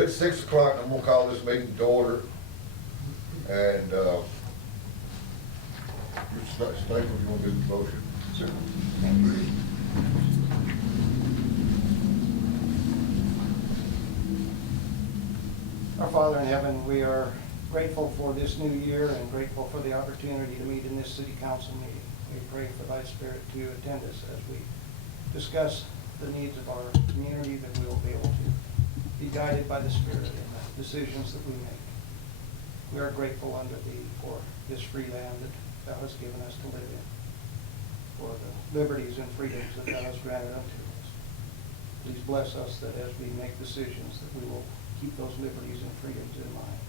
Well, it's 6 o'clock, and I'm gonna call this meeting to order. And, Mr. Staples, you wanna do the motion? Sure. Our Father in heaven, we are grateful for this new year and grateful for the opportunity to meet in this city council meeting. We pray for thy spirit to attend us as we discuss the needs of our community, that we will be able to be guided by the Spirit in the decisions that we make. We are grateful unto thee for this free land that thou hast given us to live in, for the liberties and freedoms that thou hast granted unto us. Please bless us that as we make decisions, that we will keep those liberties and freedoms in mind.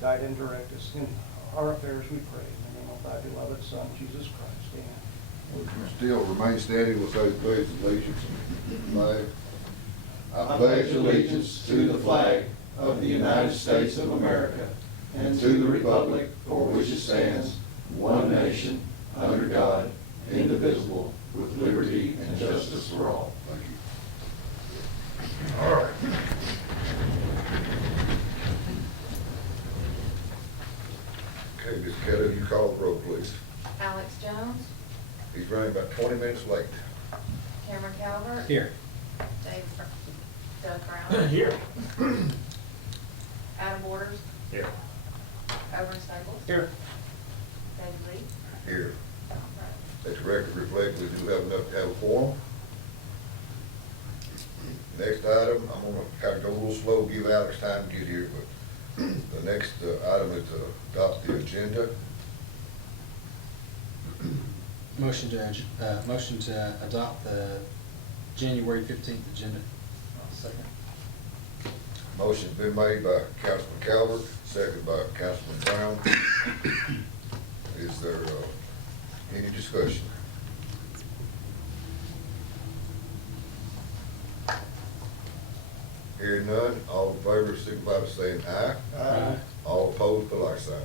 Guide and direct us in our affairs, we pray, in the name of thy beloved Son, Jesus Christ. Amen. Would you still remain standing with those pledge allegiance to the flag? I pledge allegiance to the flag of the United States of America and to the republic for which it stands, one nation, under God, indivisible, with liberty and justice for all. Thank you. All right. Okay, Ms. Kelly, you call the roll, please. Alex Jones, He's running about 20 minutes late. Cameron Calvert. Here. Doug Brown. Here. Adam Borders. Here. Over Staples. Here. David Lee. Here. Tom Bradley. Let the record reflect we do have enough to have a quorum. Next item, I'm gonna kind of go a little slow, give Alex time to get here, but the next item is to adopt the agenda. Motion to adopt the January 15th agenda. Second. Motion's been made by Councilman Calvert, seconded by Councilman Brown. Is there any discussion? Hearing none, all in favor signify by saying aye. Aye. All opposed, by like sign.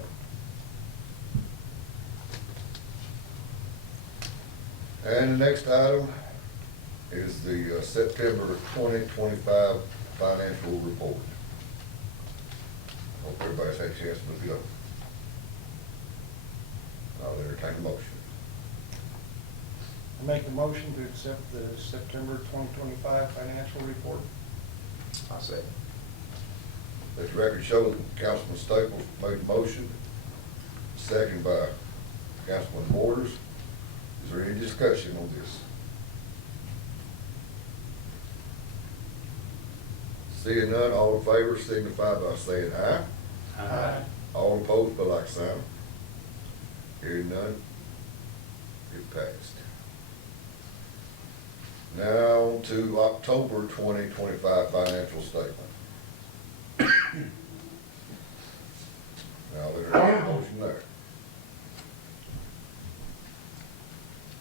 And the next item is the September 2025 financial report. Hope everybody's had a chance to look it up. I'll entertain a motion. I make a motion to accept the September 2025 financial report. I'll second. Let the record show that Councilman Staples made the motion, seconded by Councilman Borders. Is there any discussion on this? Seeing none, all in favor signify by saying aye. Aye. All opposed, by like sign. Hearing none, it passed. Now to October 2025 financial statement. Now there's a motion there.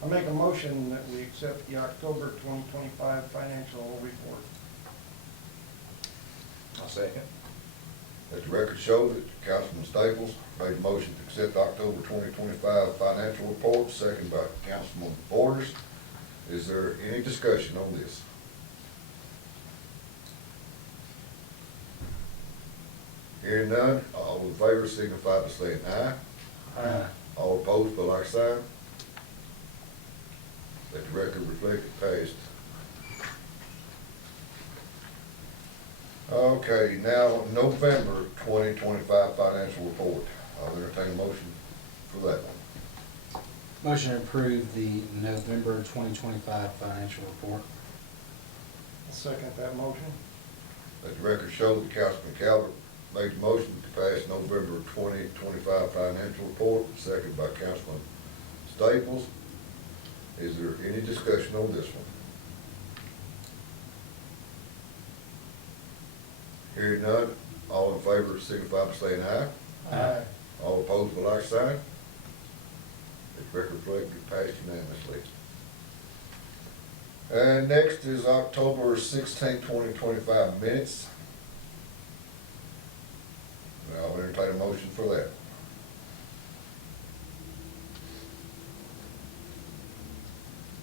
I make a motion that we accept the October 2025 financial report. I'll second. Let the record show that Councilman Staples made a motion to accept October 2025 financial report, seconded by Councilman Borders. Is there any discussion on this? Hearing none, all in favor signify by saying aye. Aye. All opposed, by like sign. Let the record reflect it passed. Okay, now November 2025 financial report. I'll entertain a motion for that one. Motion to approve the November 2025 financial report. I'll second that motion. Let the record show that Councilman Calvert made the motion to pass November 2025 financial report, seconded by Councilman Staples. Is there any discussion on this one? Hearing none, all in favor signify by saying aye. Aye. All opposed by like sign. The record reflect it passed unanimously. And next is October 16, 2025 minutes. Now I'll entertain a motion for that.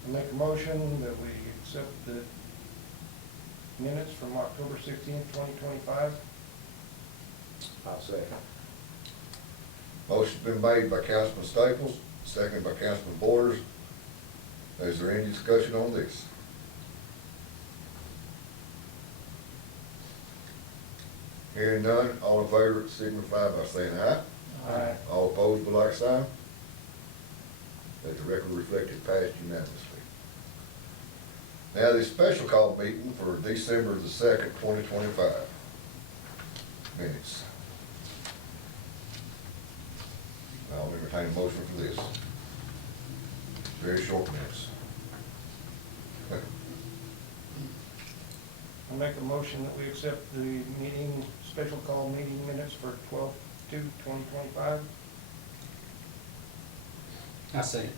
I make a motion that we accept the minutes from October 16th, 2025. I'll second. Motion's been made by Councilman Staples, seconded by Councilman Borders. Is there any discussion on this? Hearing none, all in favor signify by saying aye. Aye. All opposed, by like sign. Let the record reflect it passed unanimously. Now, the special call meeting for December the 2nd, 2025. Minutes. I'll entertain a motion for this. Very short minutes. I'll make a motion that we accept the meeting, special call meeting minutes for 12/2/2025. I second.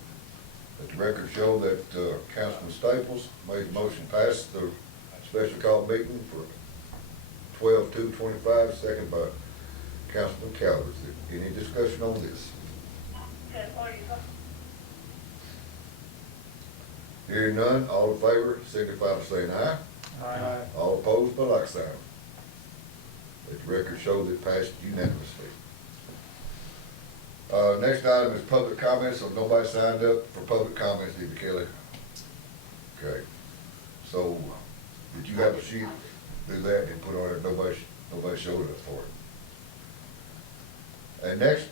Let the record show that Councilman Staples made the motion pass the special call meeting for 12/2/25, second by Councilman Calvert. Is there any discussion on this? Hearing none, all in favor signify by saying aye. Aye. All opposed, by like sign. Let the record show that it passed unanimously. Next item is public comments, so nobody signed up for public comments, did you, Kelly? Okay, so, did you have a sheet, do that and put on it, nobody showed up for it? And next,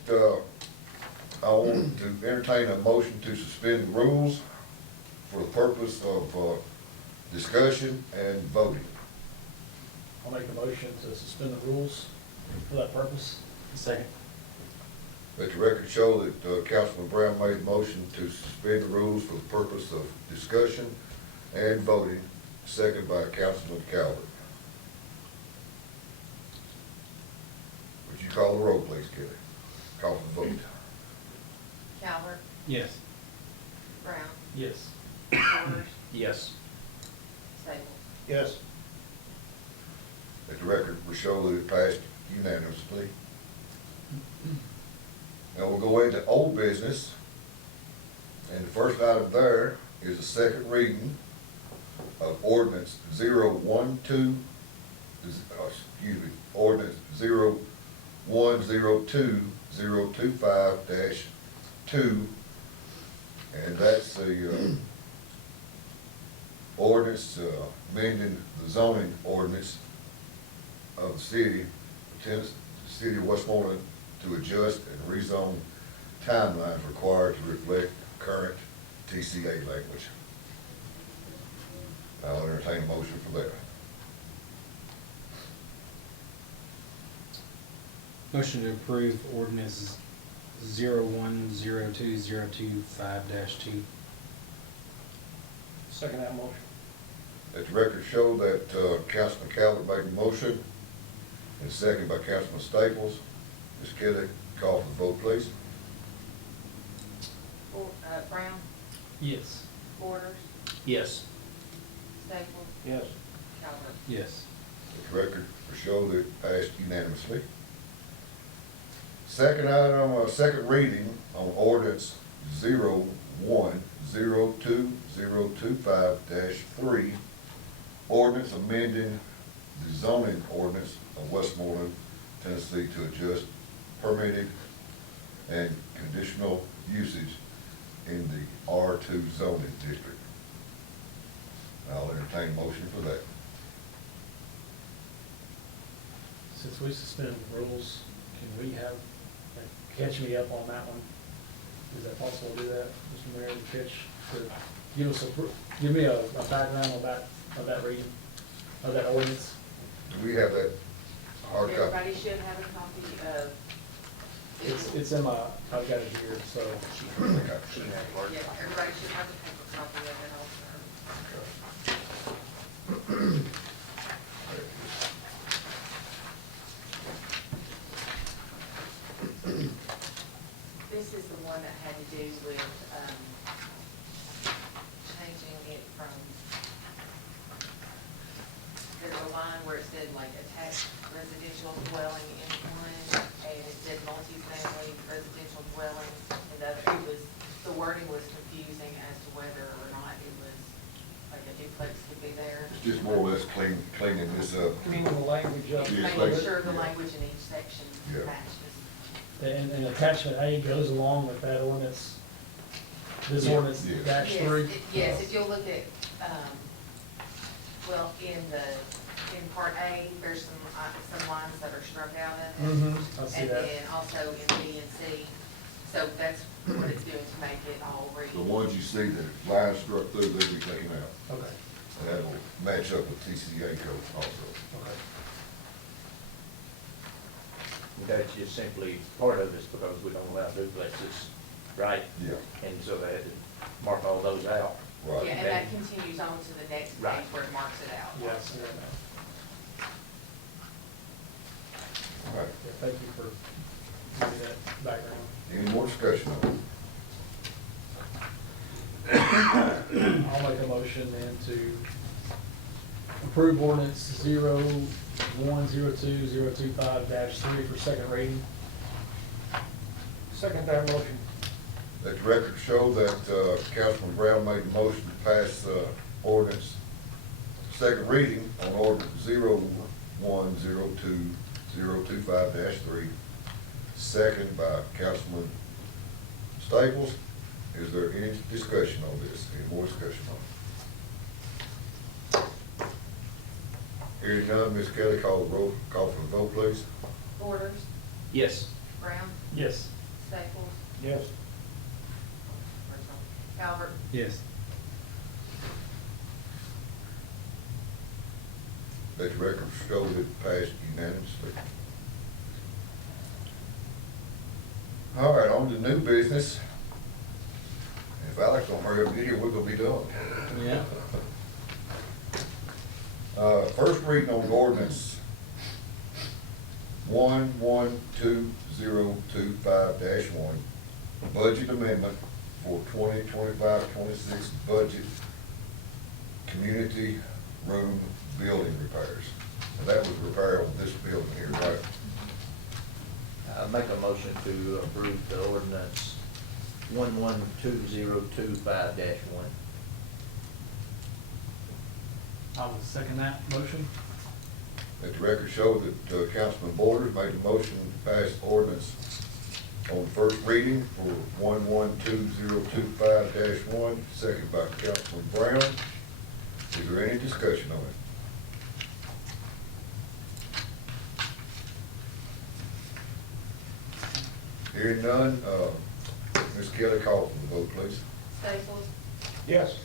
I want to entertain a motion to suspend the rules for the purpose of, discussion and voting. I'll make a motion to suspend the rules for that purpose. Second. Let the record show that Councilman Brown made a motion to suspend the rules for the purpose of discussion and voting, second by Councilman Calvert. Would you call the roll, please, Kelly? Call for the vote. Calvert, Yes. Brown, Yes. Borders, Yes. Staples. Yes. Let the record show that it passed unanimously. Now we'll go into old business. And the first item there is the second reading of ordinance 0102-025-2. And that's the ordinance amending the zoning ordinance of the city, city of Westmoreland, to adjust and rezone timelines required to reflect current TCA language. I'll entertain a motion for that. Motion to approve ordinance 0102-025-2. Second that motion. Let the record show that Councilman Calvert made the motion, and second by Councilman Staples. Ms. Kelly, call for the vote, please. Brown, Yes. Borders, Yes. Staples, Yes. Calvert. Yes. Let the record show that it passed unanimously. Second item, second reading on ordinance 0102-025-3, ordinance amending the zoning ordinance of Westmoreland, Tennessee, to adjust permitted and conditional usage in the R2 zoning district. I'll entertain a motion for that. Since we suspend rules, can we have, like, catch me up on that one? Is that possible to do that, Mr. Mayor, to give us give me a background on that reading, of that ordinance? Do we have that hard copy? Everybody should have a copy of. It's in my, I've got it here, so. Okay. Yeah, everybody should have a paper copy of it also. This is the one that had to do with, changing it from, there's a line where it said like attached residential dwelling in one, and it said multifamily residential dwellings, and the wording was confusing as to whether or not it was like a duplex could be there. It's just more or less cleaning this up. Cleaning the language up. Yeah. Making sure the language in each section Yeah. matches. And attachment A goes along with that ordinance, this ordinance Yeah. dash Yes, 3. Yes, if you'll look at, well, in part A, there's some lines that are struck out of it. I see And that. then also in B and C, so that's what it's doing to make it all read. The ones you see that lines struck through, they'll be taken out. Okay, And that'll match up with TCA code also. okay. That's just simply, part of it's because we don't allow duplexes, right? Yeah, And so they had to mark all those out. right. Yeah, and that continues on to the next Right. page where it marks it out. Yeah, I see that now. All right. Yeah, thank you for giving me that background. Any more discussion on it? I'll make a motion then to approve ordinance 0102-025-3 for second reading. Second that motion. Let the record show that Councilman Brown made the motion to pass ordinance, second reading on ordinance 0102-025-3, second by Councilman Staples. Is there any discussion on this? Any more discussion on it? Hearing none, Ms. Kelly, call for the vote, please. Borders, Yes. Brown, Yes. Staples, Yes. Calvert, Yes. Let the record show that it passed unanimously. All right, on to new business. If Alex don't hurry up and get here, we're gonna be done. Yeah. First reading on ordinance 112-025-1, budget amendment for 2025-26 budget community room building repairs. And that was repair on this building here, right? I make a motion to approve the ordinance 112025-1. I will second that motion. Let the record show that Councilman Borders made the motion to pass ordinance on first reading for 112025-1, second by Councilman Brown. Is there any discussion on it? Hearing none, Ms. Kelly, call for the vote, please. Staples, Yes.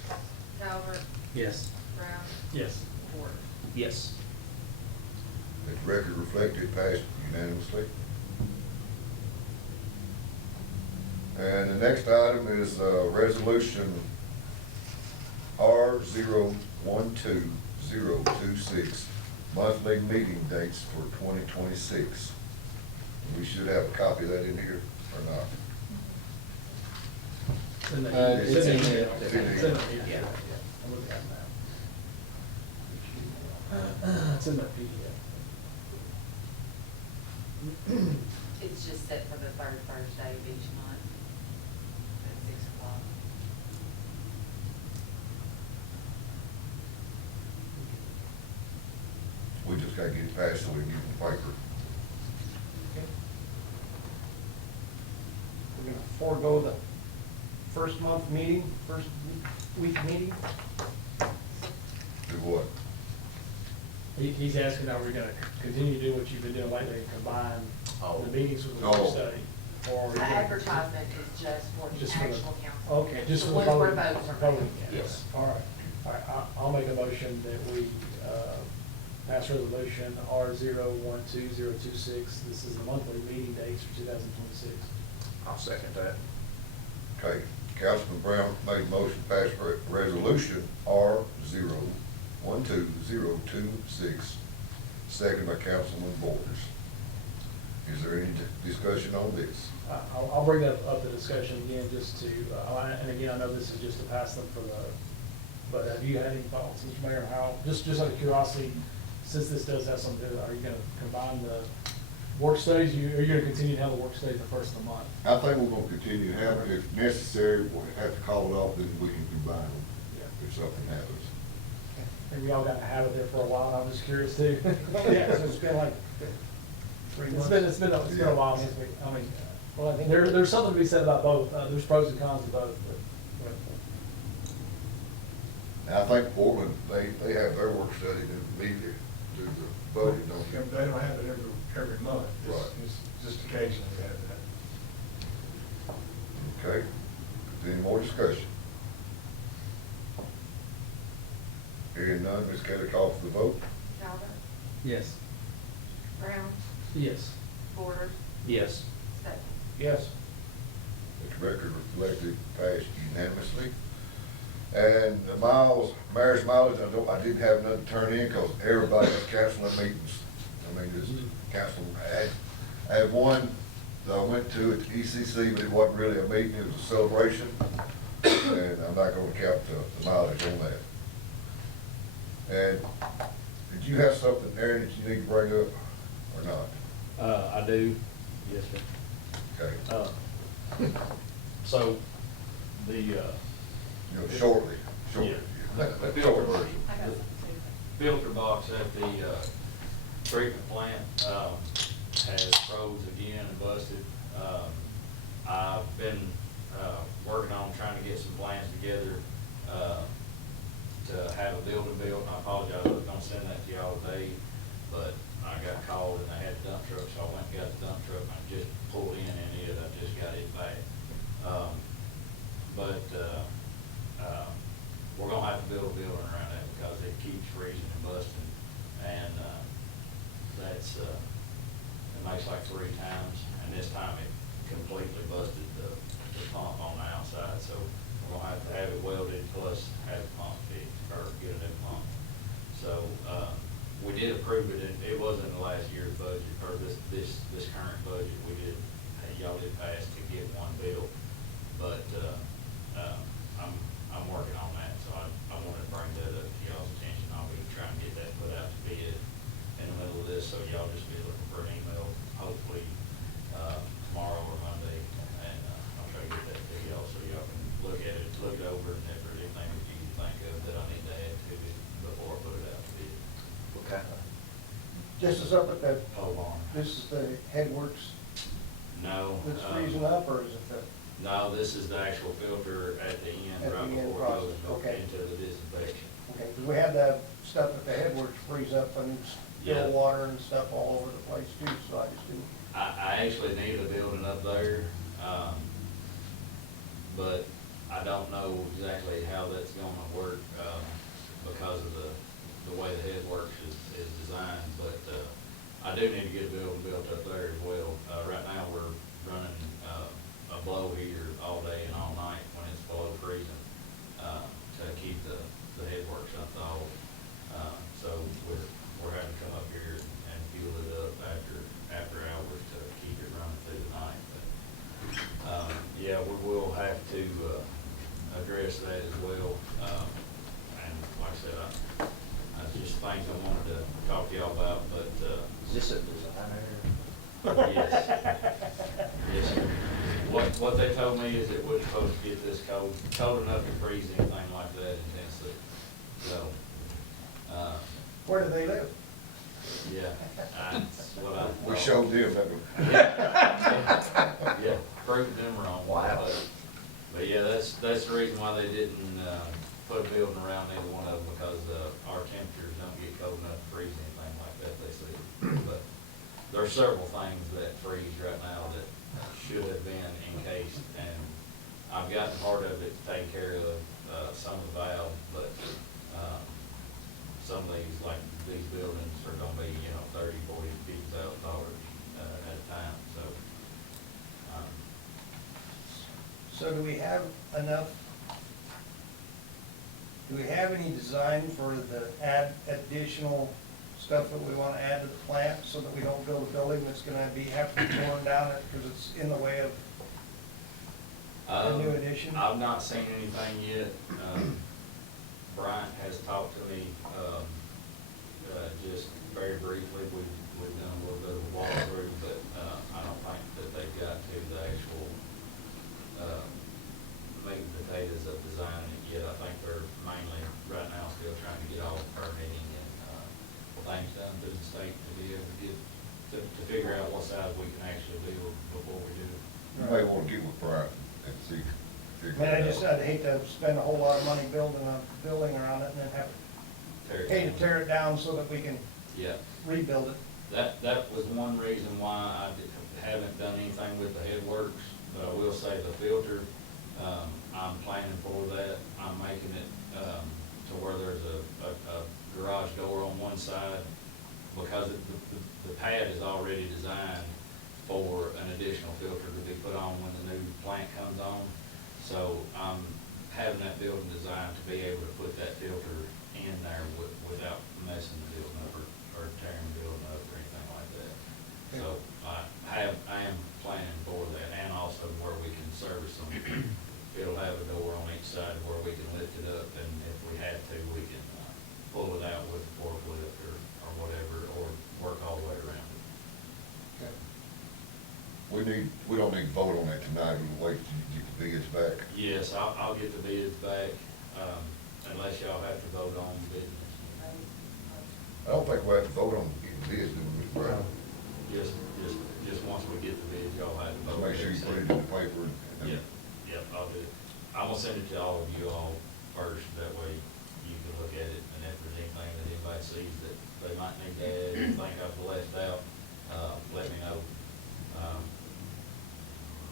Calvert, Yes. Brown, Yes. Borders. Yes. Let the record reflect it passed unanimously. And the next item is resolution R012026, monthly meeting dates for 2026. We should have a copy of that in here, or not? It's in the, It's in the- it's in the, Yeah. I'm looking at it now. It's in the PDF. It's just set for the third Thursday of each month at 6 o'clock. We just gotta get it passed so we can get it in the paper. Okay. We're gonna forego the first month meeting, first week meeting. Do what? He's asking, are we gonna continue to do what you've been doing lately, and combine Oh. the meetings with the Oh. work study? Or are we The gonna- advertisement is just for the Just for the- actual council. Okay, just The for the ones where voting. votes are voting, made. Yes. All right, I'll make a motion that we, pass resolution R012026. This is the monthly meeting dates for 2026. I'll second that. Okay, Councilman Brown made a motion to pass resolution R012026, second by Councilman Borders. Is there any discussion on this? I'll bring that up the discussion again, just to, and again, I know this is just to pass them for the, but have you had any thoughts, Mr. Mayor, how, just out of curiosity, since this does have some, are you gonna combine the work studies, are you gonna continue to have the work studies the first of the month? I think we're gonna continue to have it. If necessary, we'll have to call it off, then we can combine them Yeah. if something happens. think we all got in a habit there for a while, and I'm just curious too. Yeah, so it's been like 3 months. It's been a while since we, I mean, well, I think there's something to be said about both. There's pros and cons to both, but. And I think Portland, they have their work study to meet it, do the voting, don't They they? don't have it every month. Right. It's just occasionally they have that. Okay, any more discussion? Hearing none, Ms. Kelly, call for the vote. Calvin, Yes. Brown, Yes. Borders, Yes. Staples. Yes. Let the record reflect it passed unanimously. And the miles, mayor's mileage, I didn't have none to turn in because everybody was canceling meetings. I mean, just canceling. I had one that I went to at the ECC, but it wasn't really a meeting, it was a celebration. And I'm not gonna count the mileage on that. And did you have something, Aaron, that you need to bring up or not? I do, yes, sir. Okay, So, the, you know, shortly. Yeah. The short version. I got some too. filter box at the, treatment plant, has froze again and busted. I've been, working on trying to get some plans together, to have a building built, and I apologize, I was gonna send that to y'all today, but I got called and they had the dump truck, so I went and got the dump truck, and I just pulled in it, I just got it back. We're gonna have to build a building around that because it keeps freezing and busting, and, that's, it makes like 3 times, and this time it completely busted the pump on the outside, so we're gonna have it welded plus have the pump fixed, or get a new pump. So, we did approve it, it wasn't the last year's budget, or this current budget, y'all did pass to get one built, but, I'm working on that, so I wanted to bring that up to y'all's attention. I'll be trying to get that put out to bid in the middle of this, so y'all just be looking for an email, hopefully, tomorrow or Monday, and, I'll try to get that to y'all, so y'all can look at it, look it over, and if there's anything that you think of that I need to add to it before I put it out to bid. Okay. This is up at the, Hold on. this is the headworks No. that's freezing up, or is it the? No, this is the actual filter at the end, At the right end before it goes process, okay. into the disinfection. Okay, because we had that stuff at the headworks freeze up and Yeah. spill water and stuff all over the place too, so I just didn't. I actually need a building up there, but I don't know exactly how that's gonna work, because of the way the head works is designed, but, I do need to get a building built up there as well. Right now, we're running, a blow heater all day and all night when it's below freezing, to keep the headworks unthawed. So we're having to come up here and fuel it up after hours to keep it running through the night. But, yeah, we will have to, address that as well. And like I said, that's just things I wanted to talk to y'all about, but, Is this a design area? yes. Yes, sir. What they told me is that we're supposed to get this cold enough to freeze anything like that in Tennessee. So, Where do they live? yeah, that's what I. We showed them that one. Yeah, proved them wrong. Wow. But yeah, that's the reason why they didn't, put a building around either one of them, because, our temperatures don't get cold enough to freeze anything like that, they say. But there are several things that freeze right now that should have been encased, and I've gotten part of it taken care of, some of the valves, but, some of these, like these buildings are gonna be, $30,000, $40,000, $50,000, at a time, so. So do we have enough, do we have any design for the additional stuff that we want to add to the plant so that we don't build a building that's gonna have to be torn down because it's in the way of a new addition? I've not seen anything yet. Bryant has talked to me, just very briefly. We've done a little bit of a walkthrough, but, I don't think that they've got to the actual, meat and potatoes of designing it yet. I think they're mainly, right now, still trying to get all the wanna get with Brian and see. I mean, I'd hate to spend a whole lot of money building around it and then have Tear it to down. tear it down so that we can Yeah, rebuild it. that was one reason why haven't done anything with the headworks, but I will say the filter, I'm planning for that. I'm making it, to where there's a garage door on one side, because the pad is already designed for an additional filter to be put on when the new plant comes on. So I'm having that building designed to be able to put that filter in there without messing the building up or tearing the building up or anything like that. So I am planning for that, and also where we can service them. It'll have a door on each side where we can lift it up, and if we had to, we can pull it out with a forklift or whatever, or work all the way around it. We don't need to vote on that tonight, we'll wait till you get the bids back. Yes, I'll get the bids back, unless y'all have to vote on bidding. I don't think we have to vote on getting bids, do we, Mr. Brown? Just once we get the bids, y'all have to Just vote. make sure you put it in the paper and. Yep, I'll do it. I'm gonna send it to all of you all first, that way you can look at it, and if there's anything that anybody sees that they might need to add, or think I've left out, let me know.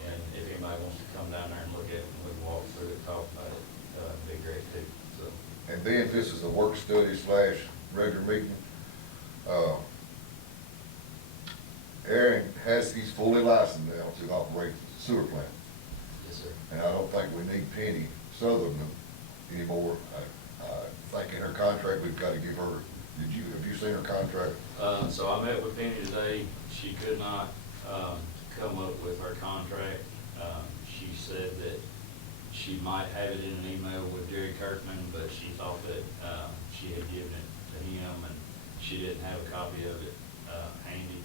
And if anybody wants to come down there and look at it, and we can walk through it, talk about it, it'd be great too, so. And then if this is a work study / regular meeting, Aaron he's fully licensed now to operate the sewer plant. Yes, sir. And I don't think we need Penny Sutherland anymore. I think in her contract, we've got to give her, have you seen her contract? So I met with Penny today. She could not, come up with her contract. She said that she might have it in an email with Jerry Kirkman, but she thought that, she had given it to him and she didn't have a copy of it, handy.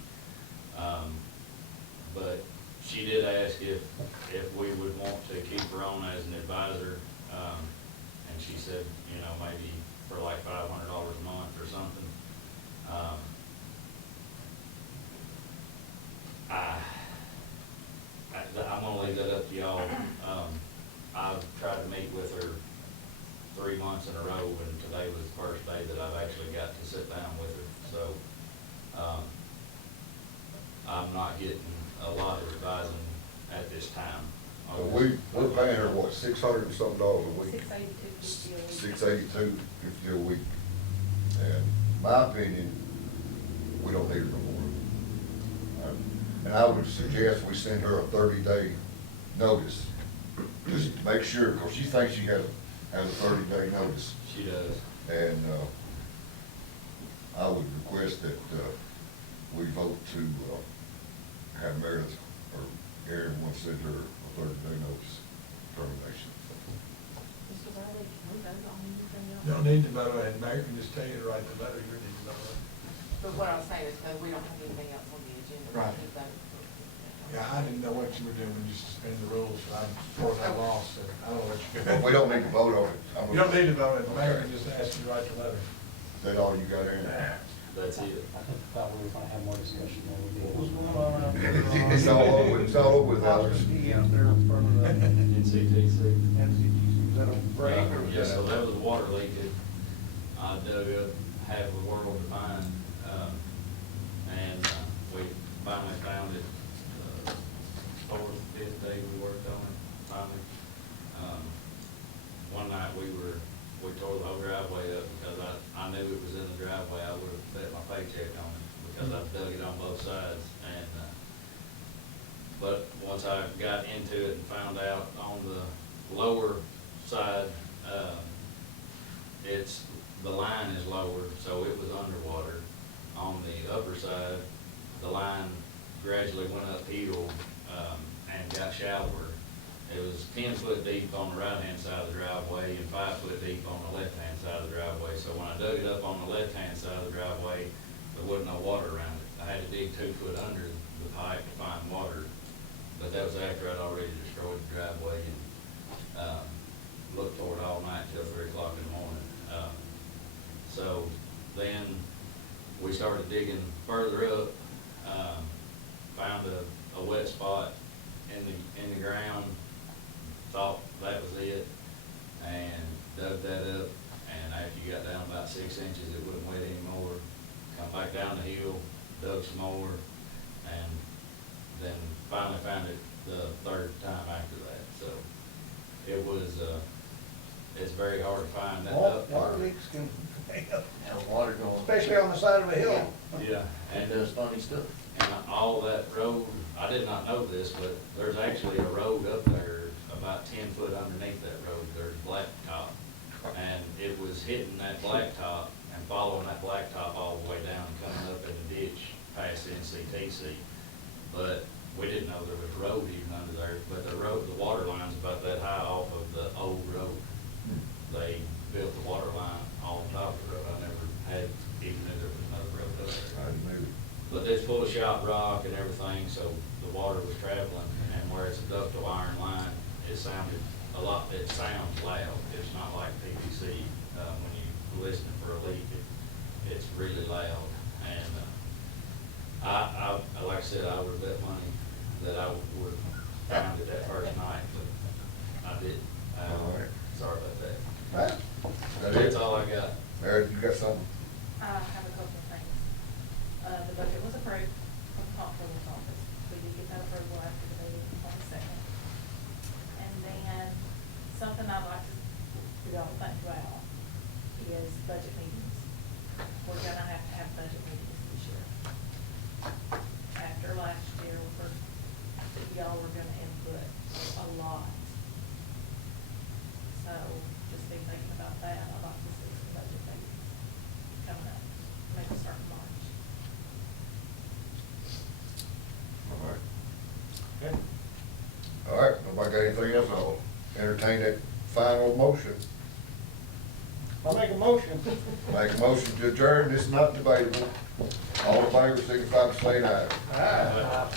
But she did ask if we would want to keep her on as an advisor, and she said, maybe for like $500 a month or something. I'm gonna leave that up to y'all. I've tried to meet with her 3 months in a row, and today was the first day that I've actually got to sit down with her, so, I'm not getting a lot of advising at this time. So we're paying her, what, $600 and something a week? $682.50 a week. $682.50 a week. And my opinion, we don't need her no more. And I would suggest we send her a 30-day notice, just to make sure, because she thinks she has a 30-day notice. She does. And I would request that we vote to have Meredith, or Aaron once send her a 30-day notice termination. Mr. Riley, can we vote on anything else? You don't need to vote on it, Mayor can just tell you to write the letter, you need to vote on it. But what I'm saying is, because we don't have anything else on the agenda. we Right. can vote. Yeah, I didn't know what you were doing when you suspended the rules, I, before I lost it, I don't know what you. But we don't need to vote on it. You don't need to vote on it, the mayor can just ask you to write the letter. Is that all you got, Aaron? That's it. I thought we were gonna have more discussion than we did. What was going on out there? It's all over, it's all over with Alex. Tea out there in front of the NCTC. NCTC, is that a break or? Yeah, so that was a water leak that I dug up half the world to find, and we finally found it, fourth, fifth day we worked on it, finally. One night we tore the whole driveway up because I knew it was in the driveway. I would have bet my paycheck on it because I dug it on both sides, and, but once I got into it and found out on the lower side, the line is lower, so it was underwater. On the upper side, the line gradually went uphill, and got shallower. It was 10 foot deep on the right-hand side of the driveway and 5 foot deep on the left-hand side of the driveway. So when I dug it up on the left-hand side of the driveway, there wasn't no water around it. I had to dig 2 foot under the pipe to find water, but that was after I'd already destroyed the driveway and, looked for it all night till 3 o'clock in the morning. So then we started digging further up, found a wet spot, in the ground, thought that was it, and dug that up, and after you got down about 6 inches, it wouldn't wet anymore. Come back down the hill, dug some more, and then finally found it the third time after that, so it was, it's very hard to find that up. Water leaks can, Now, water going. especially on the side of a hill. Yeah, And does funny stuff. and all that road, I did not know this, but there's actually a road up there about 10 foot underneath that road, there's blacktop. And it was hitting that blacktop and following that blacktop all the way down, and coming up in the ditch past NCTC. But we didn't know there was a road even under there, but the road, the water line's about that high off of the old road. They built the water line on top of the road, I never had, even knew there was another road up there. I didn't know. But it's full of shot rock and everything, so the water was traveling, and where it's a ductile iron line, it sounded a lot, it sounds loud. It's not like PVC, when you listen for a leak, it's really loud. And, I, like I said, I would bet money that I would have found it that first night, but I didn't. All right. Sorry about that. Right. That That's it? all I got. Meredith, you got something? I have a couple of things. The budget was approved from the comptroller's office. We did get that approval after the meeting on the second. And then something I'd like to, we all think about is budget meetings. We're gonna have to have budget meetings this year. After last year, y'all were gonna input a lot. So just be thinking about that. I'd like to see some budget meetings coming up, maybe start in March. All right. Good. All right, nobody got anything else? I'll entertain that final motion. I'll make a motion. Make a motion to adjourn, this is not debatable. All in favor, signify by saying aye. Aye.